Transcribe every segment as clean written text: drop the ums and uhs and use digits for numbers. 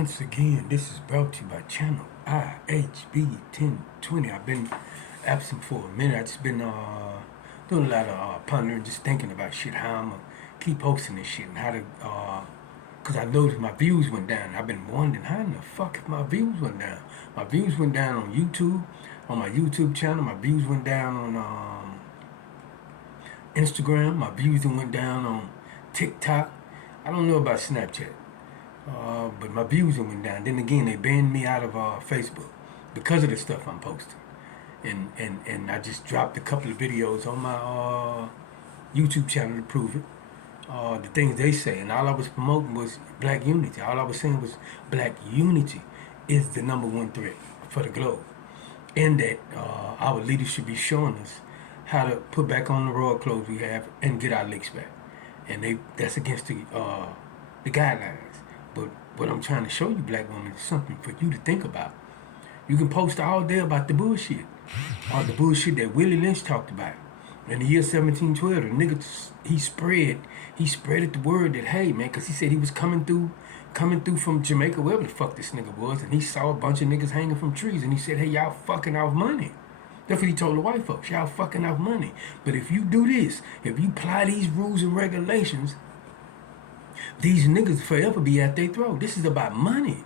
Once again, this is brought to you by channel IHB1020. I've been absent for a minute. I've just been doing a lot of pondering, just thinking about shit, how I'm gonna keep posting this shit and how to, cause I noticed my views went down. I've been wondering how in the fuck if my views went down. My views went down on YouTube, on my YouTube channel. My views went down on Instagram. My views went down on TikTok. I don't know about Snapchat. But my views went down. Then again, they banned me out of Facebook because of the stuff I'm posting. And I just dropped a couple of videos on my YouTube channel to prove it. The things they say. And all I was promoting was black unity. All I was saying was black unity is the number one threat for the globe. And that our leaders should be showing us how to put back on the royal clothes we have and get our licks back. And that's against the guidelines. But what I'm trying to show you, black women, is something for you to think about. You can post all day about the bullshit. The bullshit that Willie Lynch talked about. In the year 1712, the nigga, he spreaded the word that, hey, man, because he said he was coming through from Jamaica, wherever the fuck this nigga was, and he saw a bunch of niggas hanging from trees, and he said, hey, y'all fucking off money. That's what he told the white folks, y'all fucking off money. But if you do this, if you apply these rules and regulations, these niggas forever be at their throat. This is about money.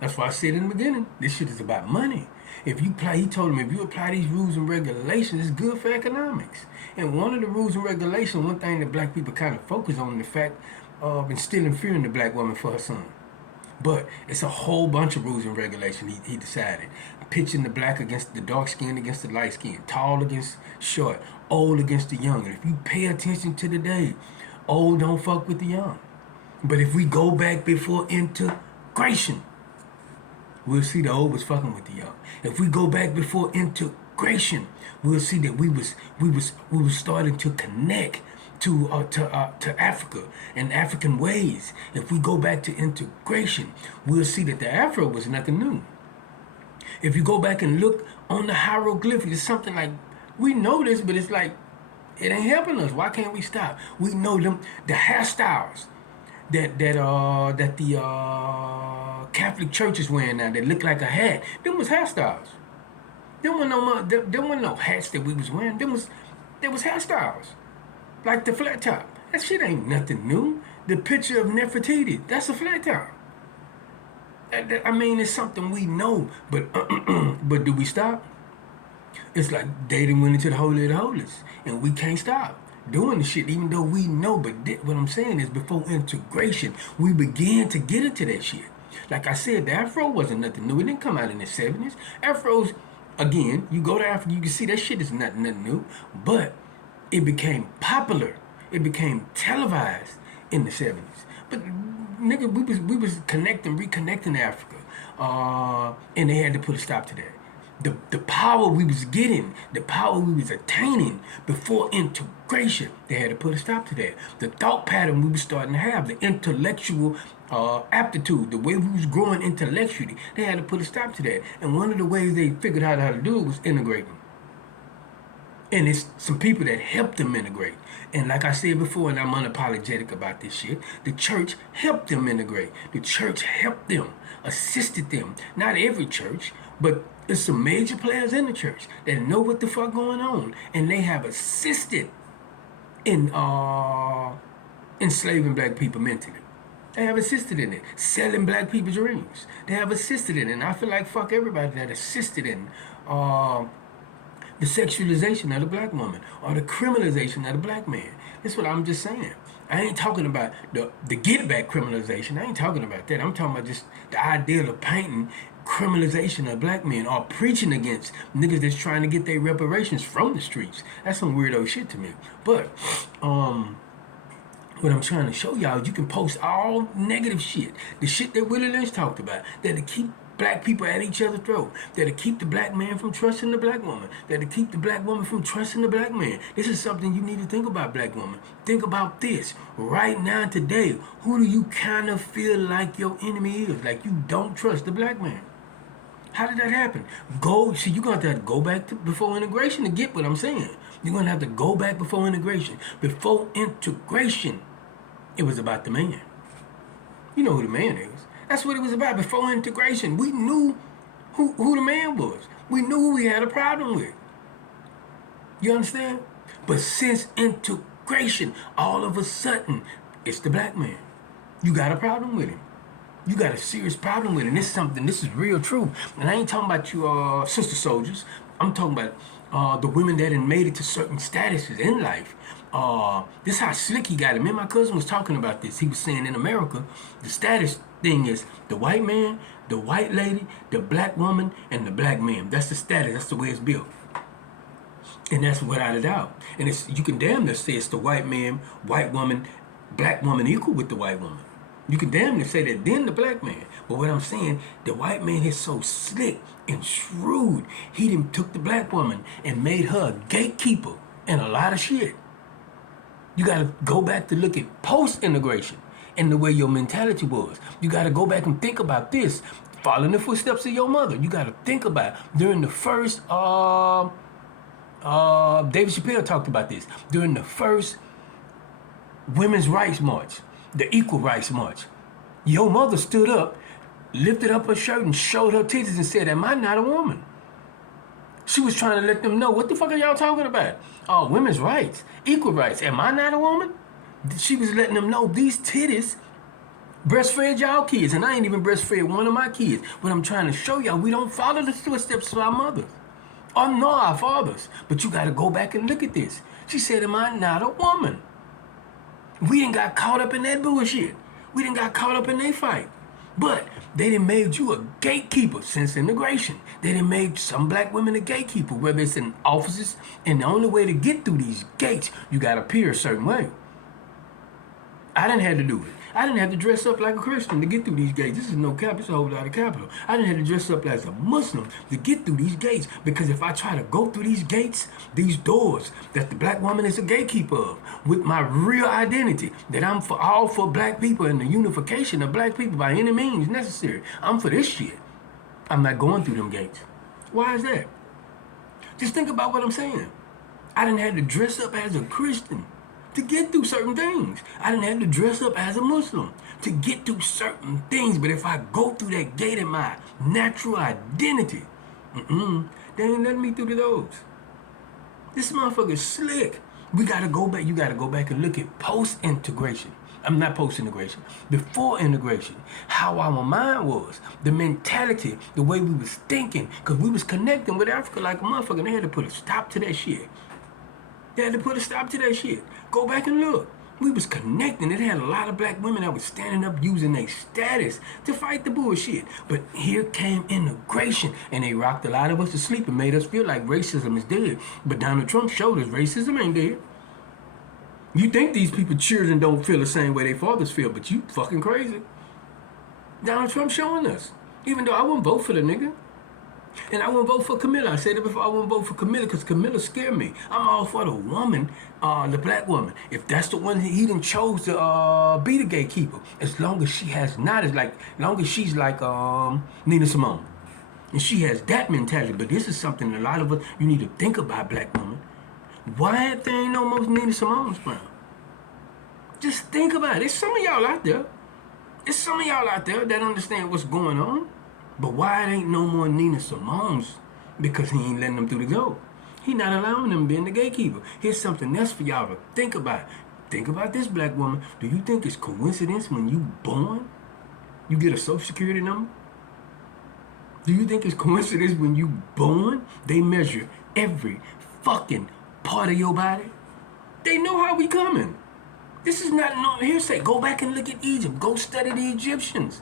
That's why I said in the beginning, this shit is about money. He told him, if you apply these rules and regulations, it's good for economics. And one of the rules and regulations, one thing that black people kind of focus on, the fact of instilling fear in the black woman for her son. But it's a whole bunch of rules and regulations he decided. Pitching the black against the dark skin against the light skin, tall against short, old against the young. And if you pay attention to the day, old don't fuck with the young. But if we go back before integration, we'll see the old was fucking with the young. If we go back before integration, we'll see that we was starting to connect to Africa and African ways. If we go back to integration, we'll see that the Afro was nothing new. If you go back and look on the hieroglyphics, it's something like, we know this, but it's like, it ain't helping us. Why can't we stop? We know them, the hairstyles that the Catholic Church is wearing now that look like a hat. Them was hairstyles. There wasn't no hats that we was wearing. There was hairstyles. Like the flat top. That shit ain't nothing new. The picture of Nefertiti, that's a flat top. I mean, it's something we know, but but do we stop? It's like dating went into the Holy of the Holies, and we can't stop doing the shit, even though we know. But what I'm saying is, before integration, we began to get into that shit. Like I said, the Afro wasn't nothing new. It didn't come out in the 70s. Afros, again, you go to Africa, you can see that shit is nothing new. But it became popular. It became televised in the 70s. But nigga, we was reconnecting Africa, and they had to put a stop to that. The power we was getting, the power we was attaining before integration, they had to put a stop to that. The thought pattern we was starting to have, the intellectual aptitude, the way we was growing intellectually, they had to put a stop to that. And one of the ways they figured out how to do it was integrating. And it's some people that helped them integrate. And like I said before, and I'm unapologetic about this shit, the church helped them integrate. The church helped them, assisted them. Not every church, but there's some major players in the church that know what the fuck going on. And they have assisted in enslaving black people mentally. They have assisted in it. Selling black people's dreams. They have assisted in it. And I feel like fuck everybody that assisted in the sexualization of the black woman or the criminalization of the black man. That's what I'm just saying. I ain't talking about the get back criminalization. I ain't talking about that. I'm talking about just the idea of painting criminalization of black men or preaching against niggas that's trying to get their reparations from the streets. That's some weirdo shit to me. But what I'm trying to show y'all is you can post all negative shit. The shit that Willie Lynch talked about, that'll keep black people at each other's throat, that'll keep the black man from trusting the black woman, that'll keep the black woman from trusting the black man. This is something you need to think about, black woman. Think about this. Right now, today, who do you kind of feel like your enemy is? Like you don't trust the black man. How did that happen? You're going to have to go back to before integration to get what I'm saying. You're going to have to go back before integration. Before integration, it was about the man. You know who the man is. That's what it was about before integration. We knew who the man was. We knew who we had a problem with. You understand? But since integration, all of a sudden, it's the black man. You got a problem with him. You got a serious problem with it. And this is real truth. And I ain't talking about you sister soldiers. I'm talking about the women that had made it to certain statuses in life. This how slick he got it. Me and my cousin was talking about this. He was saying in America, the status thing is the white man, the white lady, the black woman, and the black man. That's the status. That's the way it's built. And that's without a doubt. And it's, you can damn near say it's the white man, white woman, black woman equal with the white woman. You can damn near say that, then the black man. But what I'm saying, the white man is so slick and shrewd. He done took the black woman and made her a gatekeeper and a lot of shit. You got to go back to look at post-integration and the way your mentality was. You got to go back and think about this. Following the footsteps of your mother. You got to think about during the first, David Chappelle talked about this. During the first Women's Rights March, the Equal Rights March, your mother stood up, lifted up her shirt and showed her titties and said, "Am I not a woman?" She was trying to let them know, what the fuck are y'all talking about? Oh, women's rights, equal rights. Am I not a woman? She was letting them know these titties breastfed y'all kids, and I ain't even breastfed one of my kids. What I'm trying to show y'all, we don't follow the footsteps of our mothers or nor our fathers. But you got to go back and look at this. She said, "Am I not a woman?" We didn't got caught up in that bullshit. We didn't got caught up in their fight. But they done made you a gatekeeper since integration. They done made some black women a gatekeeper, whether it's in offices, and the only way to get through these gates, you got to appear a certain way. I didn't have to do it. I didn't have to dress up like a Christian to get through these gates. This is no cap, it's a whole lot of capital. I didn't have to dress up as a Muslim to get through these gates, because if I try to go through these gates, these doors that the black woman is a gatekeeper of, with my real identity, that I'm for all for black people and the unification of black people by any means necessary. I'm for this shit. I'm not going through them gates. Why is that? Just think about what I'm saying. I didn't have to dress up as a Christian to get through certain things. I didn't have to dress up as a Muslim to get through certain things. But if I go through that gate in my natural identity, they ain't letting me through the doors. This motherfucker's slick. We gotta go back. You gotta go back and look at post-integration. I'm not post-integration. Before integration, how our mind was, the mentality, the way we was thinking, because we was connecting with Africa like a motherfucker. And they had to put a stop to that shit. They had to put a stop to that shit. Go back and look. We was connecting. It had a lot of black women that was standing up using their status to fight the bullshit. But here came integration, and they rocked a lot of us to sleep and made us feel like racism is dead. But Donald Trump showed us racism ain't dead. You think these people children don't feel the same way their fathers feel, but you fucking crazy. Donald Trump showing us. Even though I wouldn't vote for the nigga. And I wouldn't vote for Camilla. I said it before, I wouldn't vote for Camilla because Camilla scared me. I'm all for the woman, the black woman. If that's the one he done chose to be the gatekeeper, as long as she has not, as long as she's like Nina Simone. And she has that mentality. But this is something a lot of us, you need to think about, black woman. Why there ain't no more Nina Simone's around? Just think about it. There's some of y'all out there. There's some of y'all out there that understand what's going on. But why it ain't no more Nina Simone's? Because he ain't letting them through the door. He not allowing them being the gatekeeper. Here's something else for y'all to think about. Think about this, black woman. Do you think it's coincidence when you born, you get a social security number? Do you think it's coincidence when you born, they measure every fucking part of your body? They know how we coming. This is not no hearsay. Go back and look at Egypt. Go study the Egyptians.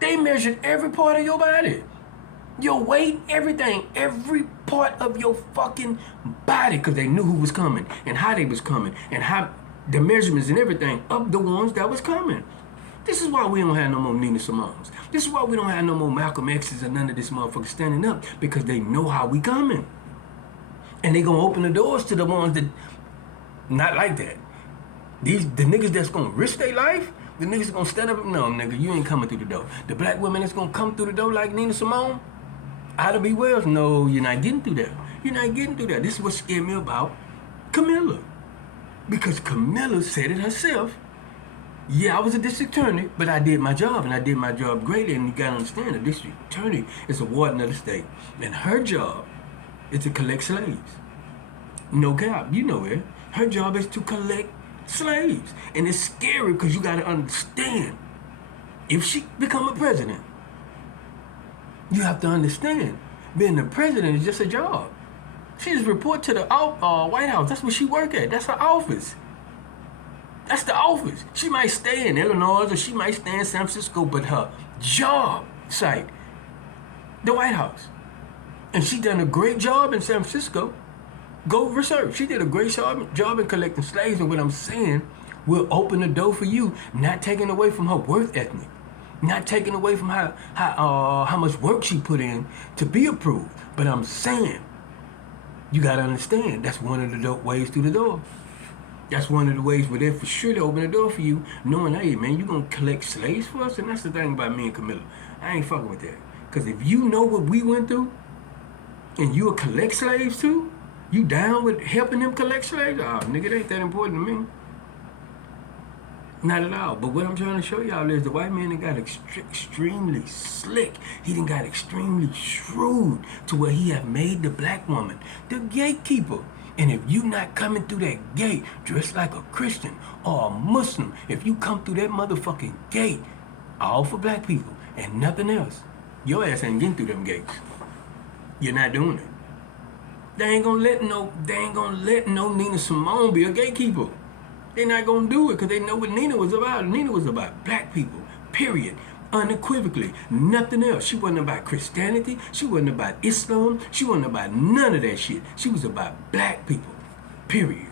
They measured every part of your body. Your weight, everything. Every part of your fucking body. Because they knew who was coming. And how they was coming. And how the measurements and everything of the ones that was coming. This is why we don't have no more Nina Simone's. This is why we don't have no more Malcolm X's and none of this motherfucker standing up. Because they know how we coming. And they gonna open the doors to the ones that not like that. The niggas that's gonna risk their life, the niggas gonna stand up. No, nigga, you ain't coming through the door. The black women that's gonna come through the door like Nina Simone, Ida B. Wells, no, you're not getting through that. You're not getting through that. This is what scared me about Camilla. Because Camilla said it herself. Yeah, I was a district attorney, but I did my job, and I did my job greatly. And you gotta understand, a district attorney is a warden of the state, and her job is to collect slaves. No cap, you know it. Her job is to collect slaves, and it's scary because you gotta understand. If she become a president, you have to understand, being the president is just a job. She just report to the White House. That's where she work at. That's her office. That's the office. She might stay in Illinois or she might stay in San Francisco, but her job site, the White House. And she done a great job in San Francisco. Go research. She did a great job in collecting slaves. And what I'm saying, will open the door for you, not taking away from her work ethic, not taking away from how much work she put in to be approved. But I'm saying, you gotta understand, that's one of the ways through the door. That's one of the ways where they're for sure to open the door for you, knowing, hey, man, you gonna collect slaves for us? And that's the thing about me and Camilla. I ain't fucking with that. Because if you know what we went through, and you'll collect slaves too, you down with helping them collect slaves? Oh, nigga, it ain't that important to me. Not at all. But what I'm trying to show y'all is the white man done got extremely slick. He done got extremely shrewd to where he have made the black woman the gatekeeper. And if you not coming through that gate dressed like a Christian or a Muslim, if you come through that motherfucking gate, all for black people and nothing else, your ass ain't getting through them gates. You're not doing it. They ain't gonna let no Nina Simone be a gatekeeper. They're not gonna do it because they know what Nina was about. Nina was about black people, period. Unequivocally, nothing else. She wasn't about Christianity. She wasn't about Islam. She wasn't about none of that shit. She was about black people, period.